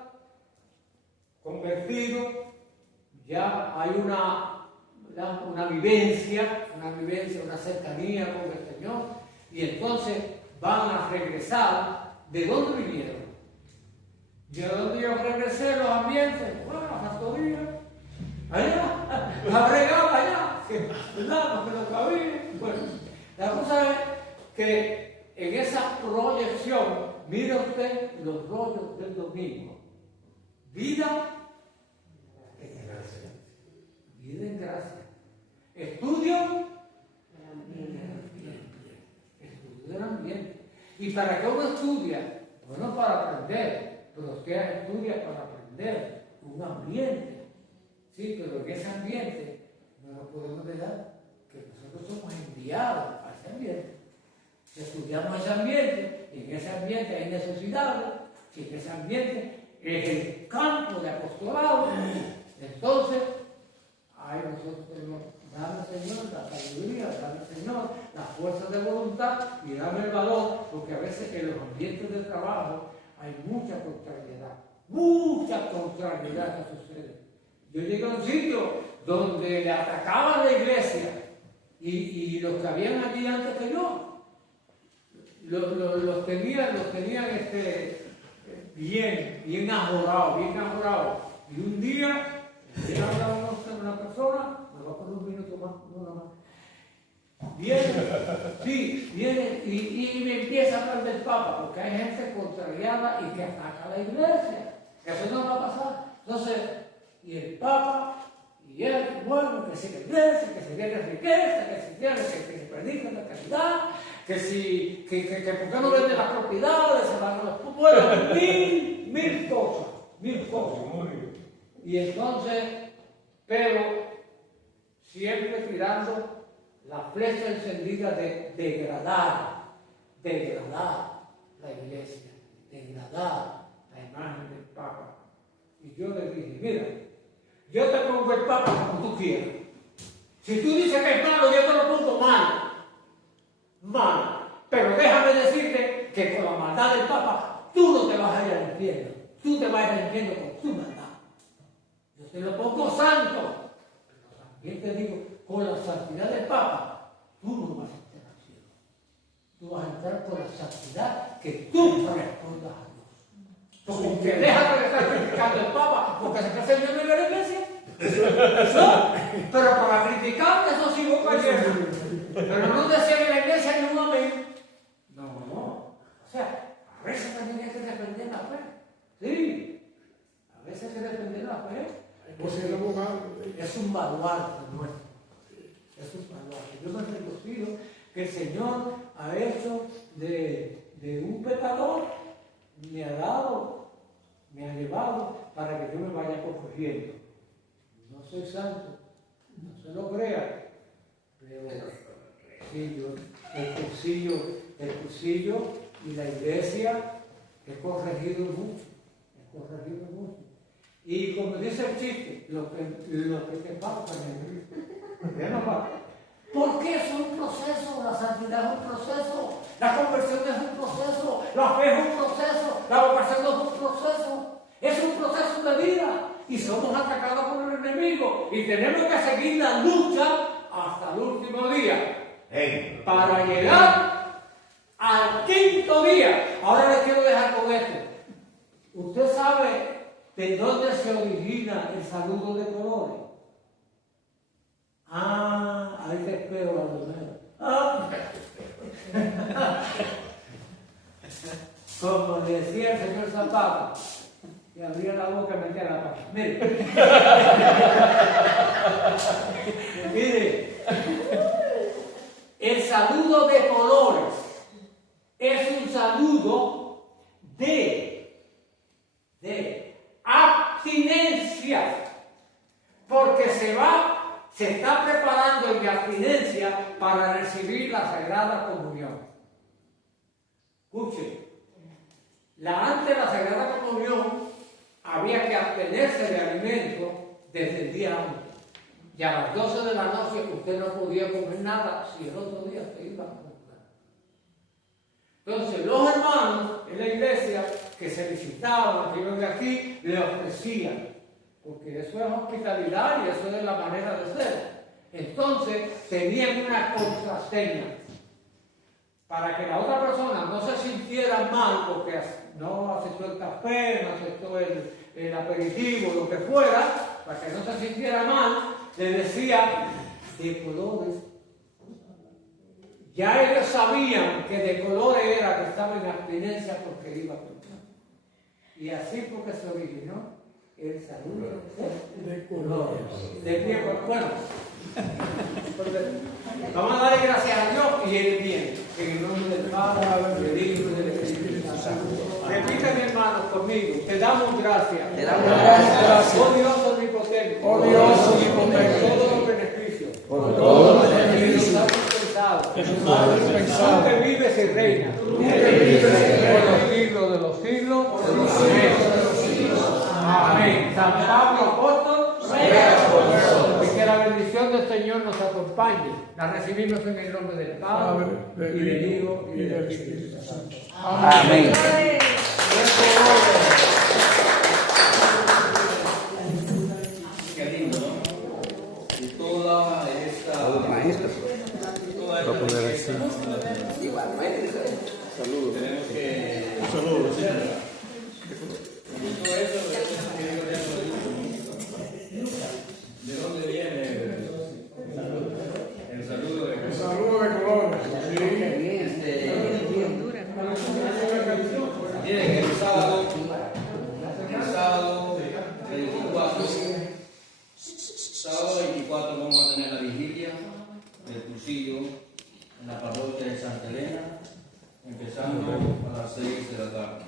convertidos, ya hay una vivencia, una cercanía con el Señor, y entonces van a regresar. ¿De dónde vinieron? ¿De dónde yo regresé? Los ambientes, bueno, la factoría, allá, la bregada allá, ¿verdad? Porque no cabía. Bueno, la cosa es que en esa proyección, mire usted los rollos del domingo. Vida en gracia. Vida en gracia. Estudio del ambiente. ¿Y para qué uno estudia? Bueno, para aprender. Pero usted estudia para aprender un ambiente. Sí, pero en ese ambiente no nos podemos olvidar que nosotros somos enviados a ese ambiente. Si estudiamos ese ambiente, y en ese ambiente hay necesidades, si en ese ambiente es el campo de apostolado, entonces, ay, nosotros tenemos, dame Señor la sabiduría, dame Señor la fuerza de voluntad y dame el valor, porque a veces en los ambientes de trabajo hay mucha contrariedad que sucede. Yo llegué a un sitio donde le atacaban la iglesia y los que habían allí antes que yo, los tenían bien ajorados. Y un día hablaba una persona, me va a poner un minuto más, no más. Viene y me empieza a hablar del Papa, porque hay gente contrariada y que ataca a la iglesia. Eso no va a pasar. Entonces, y el Papa, y él, bueno, que si la iglesia, que se viene riqueza, que si viene, que se predica la caridad, que por qué no vende las propiedades, se van a los pueblos, mil cosas. Y entonces, pero siempre tirando la flecha encendida de degradar la iglesia, degradar la imagen del Papa. Y yo le dije, mira, yo te pongo el Papa como tú quieras. Si tú dices que es malo, yo te lo pongo malo. Pero déjame decirte que con la maldad del Papa, tú no te vas a ir al infierno. Tú te vas a ir al infierno con tu maldad. Yo te lo pongo santo. Pero también te digo, con la santidad del Papa, tú no vas a entrar al cielo. Tú vas a entrar por la santidad que tú respondas a Dios. Porque déjame de estar criticando al Papa, porque se cree Señor de la iglesia. ¿No? Pero para criticar, eso sí vos cayendo. Pero no decía en la iglesia ni un amén. No. O sea, a veces también hay que defender la fe. Sí. A veces hay que defender la fe. Es un baluarte nuestro. Es un baluarte. Yo me regocijo que el Señor ha hecho de un pecador, me ha llevado para que yo me vaya corrigiendo. No soy santo, no se lo crea, pero sí, el cursillo y la iglesia he corregido mucho. Y como dice el chiste, lo que te pasa ya no va. Porque es un proceso, la santidad es un proceso, la conversión es un proceso, la fe es un proceso, la vocación es un proceso, es un proceso de vida y somos atacados por el enemigo y tenemos que seguir la lucha hasta el último día para llegar al quinto día. Ahora les quiero dejar con esto. Usted sabe de dónde se origina el saludo de colores. Hay que venía el señor Zapata y abría la boca y metía la pata. Mire, mire, el saludo de colores es un saludo de abstinencia, porque se está preparando en abstinencia para recibir la Sagrada Comunión. Escuche, antes de la Sagrada Comunión había que abstenerse de alimento desde el día antes. Y a las 12 de la noche usted no podía comer nada si el otro día se iba a comer. Entonces los hermanos en la iglesia que se visitaban, que iban de aquí, le ofrecían, porque eso es hospitalidad y eso es la manera de ser. Entonces tenían una contraseña para que la otra persona no se sintiera mal porque no aceptó el café, no aceptó el aperitivo, lo que fuera, para que no se sintiera mal, le decía de colores. Ya ellos sabían que de colores era que estaba en abstinencia porque iba a comer. Y así porque se originó el saludo de colores. De pie, bueno, vamos a darle gracias a Dios y Él viene. En el nombre del Padre, del Hijo y del Espíritu Santo. Repiten, hermanos, conmigo. Te damos gracias. Te damos gracias. Oh Dios omnipotente. Oh Dios omnipotente. Por todos los beneficios. Por todos los beneficios. Tú que vives y reinas. Por los siglos de los siglos. Amén. San Pablo Apóstol. Y que la bendición del Señor nos acompañe. La recibimos en el nombre del Padre, y del Hijo y del Espíritu Santo. Amén. Qué lindo, ¿no? Y toda esta... Maestro. Toda esta riqueza, Igualmente. Saludos. tenemos que... Saludos. Todo eso, ¿de dónde viene el saludo de Jesús? Saludos de colores. Miren, el sábado 24 vamos a tener la vigilia del cursillo en la parroquia de Santa Elena, empezando a las 6 de la tarde.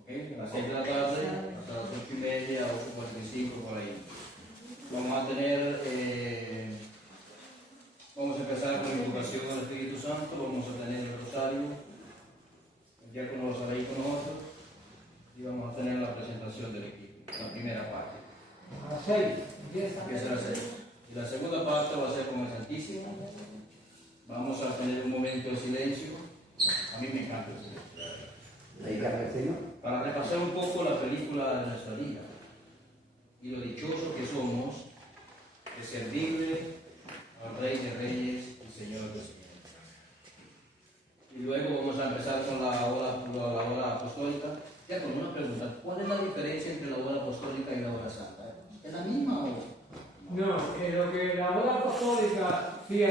¿Ok? A las 6 de la tarde hasta las 8:30, 8:45 por ahí. Vamos a tener, vamos a empezar con la invocación del Espíritu Santo, vamos a tener el rosario, el diácono lo hará ahí con nosotros, y vamos a tener la presentación del equipo, la primera parte. A las 6, empieza. Empieza a las 6. Y la segunda parte va a ser con el Santísimo. Vamos a tener un momento de silencio. A mí me encanta el silencio. Para repasar un poco la película de nuestra vida y lo dichoso que somos de servirle al Rey de Reyes y Señor de Señores. Y luego vamos a empezar con la hora apostólica. Ya con una pregunta, ¿cuál es la diferencia entre la hora apostólica y la hora santa? ¿Es la misma o...? No, lo que la hora apostólica, sí,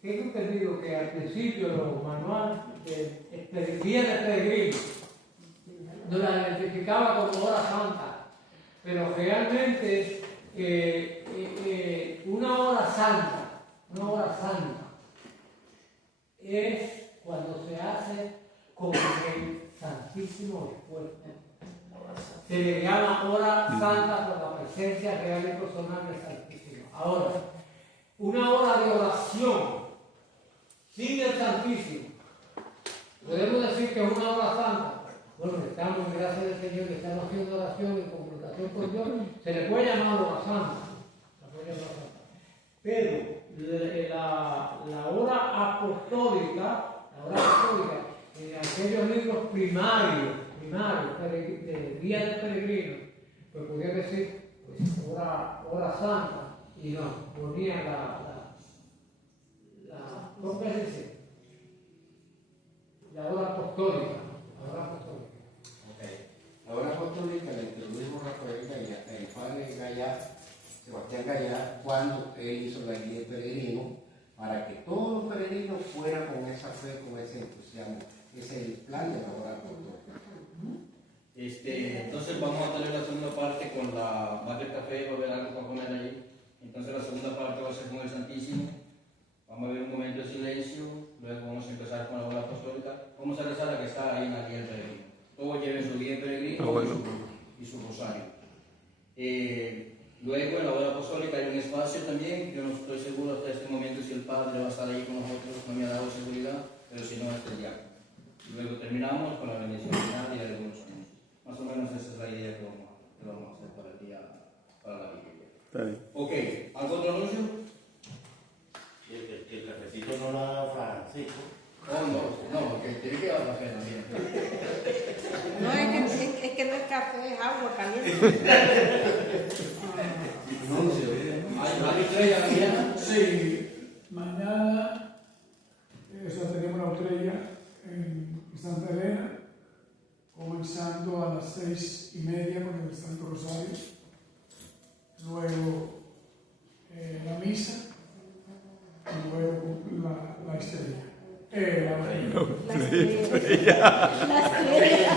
tengo entendido que al principio los manuales de día de peregrino nos la identificaba como hora santa, pero realmente una hora santa es cuando se hace con el Santísimo esfuerzo. Se le llama hora santa por la presencia real y personal del Santísimo. Ahora, una hora de oración sin el Santísimo, podemos decir que es una hora santa. Bueno, estamos en gracia del Señor, estamos haciendo oración en comunicación con Dios, se le puede llamar hora santa. Pero la hora apostólica, en aquellos libros primarios de guía del peregrino, pues podría decir pues, hora santa, y no, ponía ¿cómo se dice? La hora apostólica. Okay. La hora apostólica la introdujo Rafael Gallá, el padre Gallá, Sebastián Gallá, cuando él hizo la guía del peregrino, para que todos los peregrinos fueran con esa fe, con ese entusiasmo. Es el plan de la hora apóstolica. Entonces vamos a tener la segunda parte con la más del café, va a haber algo para comer allí. Entonces la segunda parte va a ser con el Santísimo. Vamos a ver un momento de silencio, luego vamos a empezar con la hora apostólica. Vamos a rezar a que está ahí en la guía del peregrino. Todos lleven su guía del peregrino y su rosario. Luego en la hora apostólica hay un espacio también. Yo no estoy seguro hasta este momento si el Padre va a estar ahí con nosotros, no me ha dado seguridad, pero si no, este día. Luego terminamos con la bendición final y algunos anuncios. Más o menos esa es la idea que vamos a hacer para el día, para la vigilia. Está bien. Ok, ¿algún otro anuncio? El cafecito no lo ha dado Francisco. Oh, no, porque tiene que dar café también. No, es que no es café, es agua caliente. ¿Hay estrella mañana? Sí, mañana tenemos la estrella en Santa Elena, comenzando a las 6:30 con el Santo Rosario. Luego la misa y luego la estrella. La estrella.